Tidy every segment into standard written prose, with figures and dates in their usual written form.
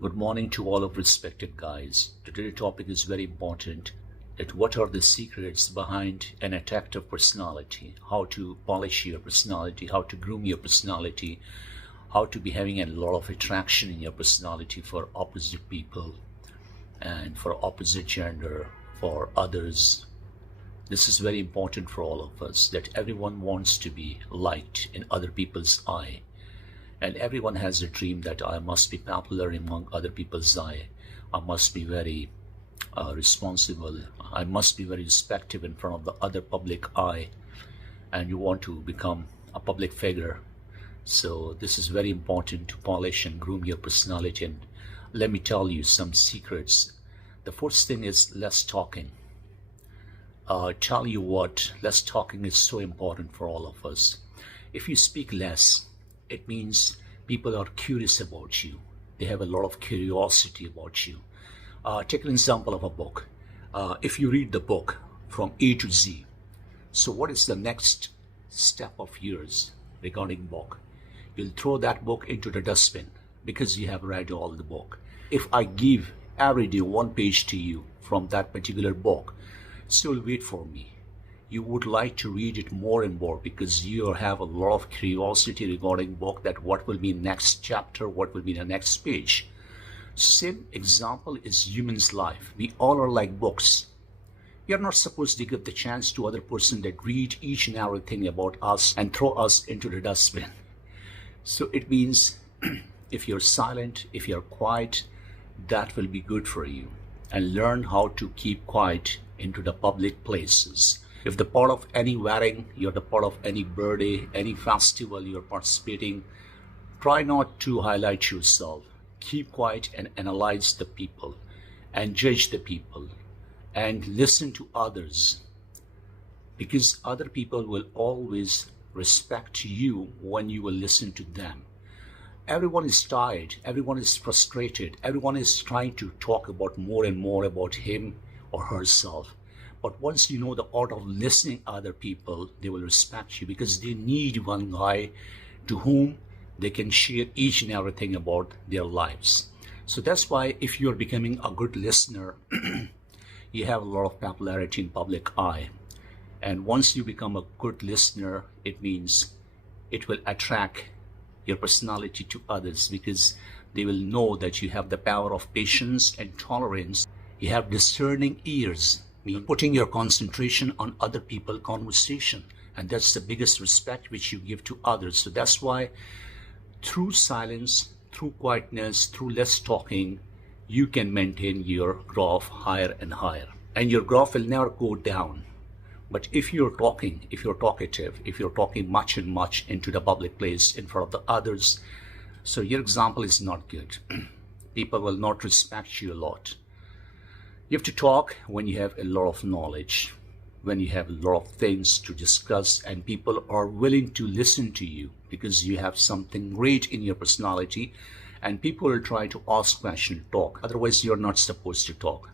Good morning to all of respected guys. Today's topic is very important. That what are the secrets behind an attractive personality? How to polish your personality, how to groom your personality, how to be having a lot of attraction in your personality for opposite people and for opposite gender, for others. This is very important for all of us, that everyone wants to be liked in other people's eye. And everyone has a dream that I must be popular among other people's eye. I must be very responsible. I must be very respectful in front of the other public eye. And you want to become a public figure. So this is very important to polish and groom your personality. And let me tell you some secrets. The first thing is less talking. Tell you what, less talking is so important for all of us. If you speak less, it means people are curious about you. They have a lot of curiosity about you. Take an example of a book. If you read the book from A to Z, so what is the next step of yours regarding book? You'll throw that book into the dustbin because you have read all the book. If I give every day one page to you from that particular book, still wait for me. You would like to read it more and more because you have a lot of curiosity regarding book, that what will be next chapter, what will be the next page. Same example is human's life. We all are like books. We are not supposed to give the chance to other person that read each and everything about us and throw us into the dustbin. So it means if you're silent, if you're quiet, that will be good for you. And learn how to keep quiet into the public places. If the part of any wedding, you're the part of any birthday, any festival you're participating, try not to highlight yourself. Keep quiet and analyze the people and judge the people and listen to others, because other people will always respect you when you will listen to them. Everyone is tired, everyone is frustrated, everyone is trying to talk about more and more about him or herself. But once you know the art of listening to other people, they will respect you because they need one guy to whom they can share each and everything about their lives. So that's why if you're becoming a good listener, you have a lot of popularity in public eye. And once you become a good listener, it means it will attract your personality to others because they will know that you have the power of patience and tolerance. You have discerning ears, mean putting your concentration on other people's conversation, and that's the biggest respect which you give to others. So that's why through silence, through quietness, through less talking, you can maintain your graph higher and higher, and your graph will never go down. But if you're talking, if you're talkative, if you're talking much and much into the public place in front of the others, so your example is not good. People will not respect you a lot. You have to talk when you have a lot of knowledge, when you have a lot of things to discuss, and people are willing to listen to you because you have something great in your personality, and people will try to ask questions, talk. Otherwise, you're not supposed to talk.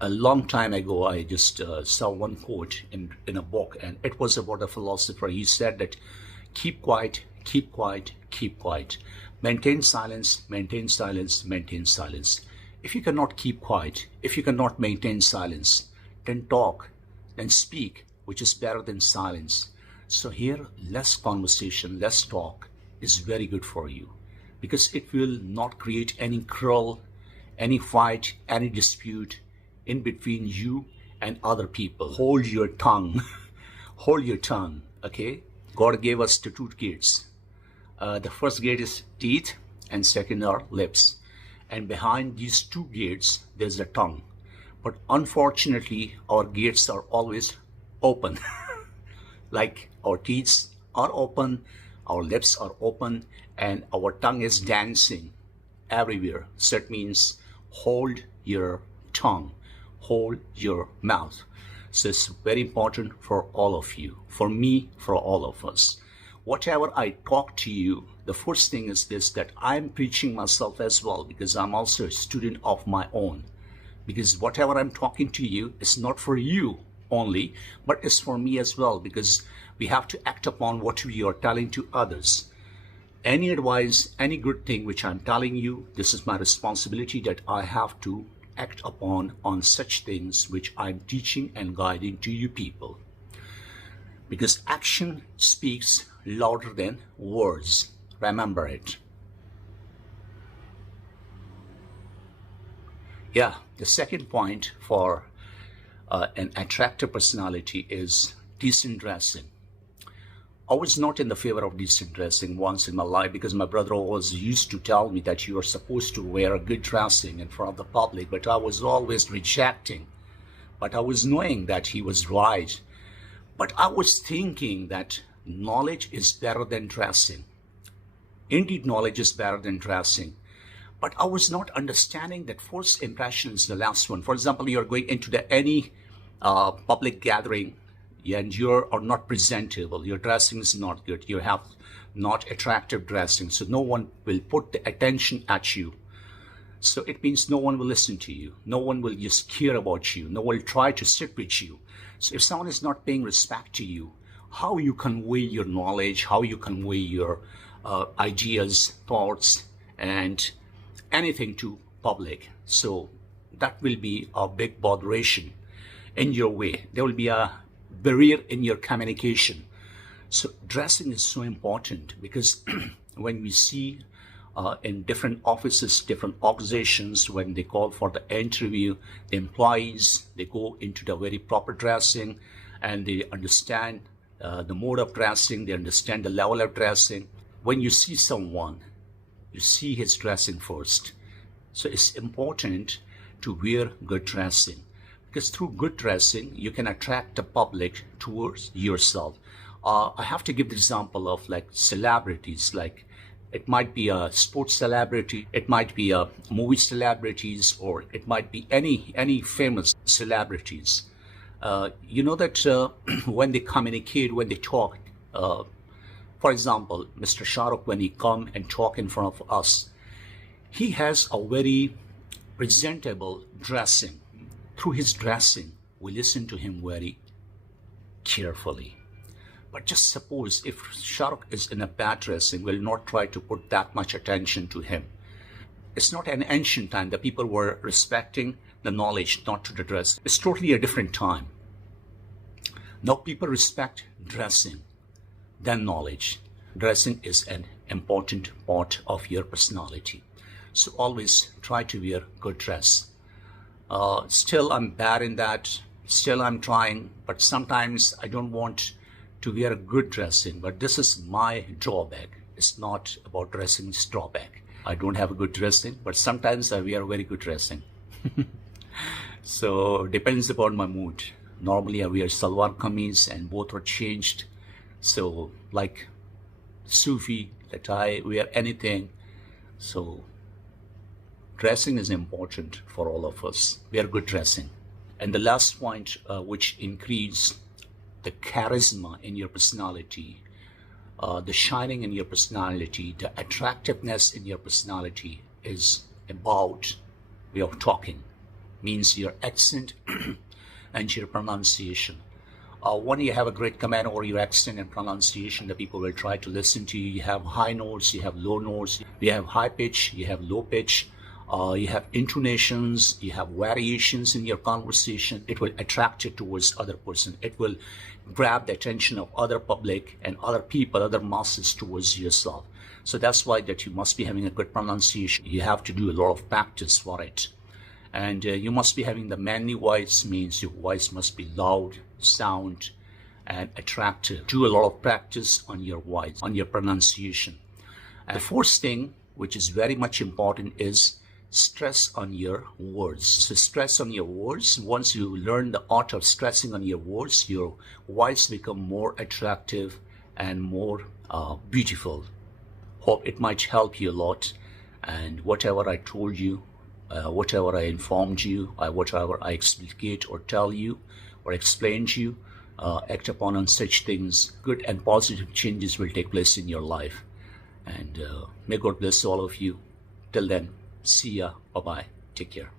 A long time ago, I just saw one quote in a book, and it was about a philosopher. He said that keep quiet, keep quiet, keep quiet. Maintain silence, maintain silence, maintain silence. If you cannot keep quiet, if you cannot maintain silence, then talk, then speak, which is better than silence. So here, less conversation, less talk is very good for you because it will not create any quarrel, any fight, any dispute in between you and other people. Hold your tongue. Hold your tongue, okay? God gave us the two gates. The first gate is teeth and second are lips. And behind these two gates, there's a tongue. But unfortunately, our gates are always open. Like our teeth are open, our lips are open, and our tongue is dancing everywhere. So it means hold your tongue, hold your mouth. So it's very important for all of you, for me, for all of us. Whatever I talk to you, the first thing is this, that I'm preaching myself as well, because I'm also a student of my own. Because whatever I'm talking to you is not for you only, but it's for me as well, because we have to act upon what we are telling to others. any advice, any good thing which I'm telling you, this is my responsibility that I have to act upon on such things which I'm teaching and guiding to you people. Because action speaks louder than words. Remember it. Yeah, the second point for an attractive personality is decent dressing. I was not in the favor of decent dressing once in my life because my brother always used to tell me that you are supposed to wear a good dressing in front of the public, but I was always rejecting. But I was knowing that he was right. But I was thinking that knowledge is better than dressing. Indeed, knowledge is better than dressing. But I was not understanding that first impression is the last one. For example, you're going into any public gathering and you are not presentable. Your dressing is not good. You have not attractive dressing. So no one will put the attention at you. So it means no one will listen to you. No one will just care about you. No one will try to sit with you. So if someone is not paying respect to you, how you convey your knowledge, how you convey your ideas, thoughts, and anything to public. So that will be a big botheration in your way. There will be a barrier in your communication. So dressing is so important because when we see in different offices, different organizations, when they call for the interview, the employees, they go into the very proper dressing and they understand the mode of dressing, they understand the level of dressing. When you see someone, you see his dressing first. So it's important to wear good dressing because through good dressing, you can attract the public towards yourself. I have to give the example of like celebrities, like it might be a sports celebrity, it might be a movie celebrities, or it might be any famous celebrities. You know that when they communicate, when they talk, for example, Mr. Shah Rukh, when he come and talk in front of us, he has a very presentable dressing. Through his dressing, we listen to him very carefully. But just suppose if Shah Rukh is in a bad dressing, we'll not try to put that much attention to him. It's not an ancient time. The people were respecting the knowledge, not to the dress. It's totally a different time. Now people respect dressing than knowledge. Dressing is an important part of your personality. So always try to wear good dress. Still I'm bad in that. Still I'm trying, but sometimes I don't want to wear a good dressing, but this is my drawback. It's not about dressing's drawback. I don't have a good dressing, but sometimes I wear very good dressing. So depends upon my mood. Normally I wear salwar kameez and both are changed. So like Sufi, that I wear anything. So dressing is important for all of us. Wear good dressing. And the last point, which increase the charisma in your personality, the shining in your personality, the attractiveness in your personality is about way of talking. Means your accent and your pronunciation. When you have a great command over your accent and pronunciation, the people will try to listen to you. You have high notes, you have low notes, you have high pitch, you have low pitch, you have intonations, you have variations in your conversation. It will attract you towards other person. It will grab the attention of other public and other people, other masses towards yourself. So that's why that you must be having a good pronunciation. You have to do a lot of practice for it. And you must be having the manly voice, means your voice must be loud, sound, and attractive. Do a lot of practice on your voice, on your pronunciation. And the fourth thing, which is very much important, is stress on your words. So stress on your words. Once you learn the art of stressing on your words, your voice become more attractive and more beautiful. Hope it might help you a lot. And whatever I told you, whatever I informed you, whatever I explicate or tell you or explain to you, act upon on such things. Good and positive changes will take place in your life. And may God bless all of you. Till then, see ya. Bye-bye. Take care.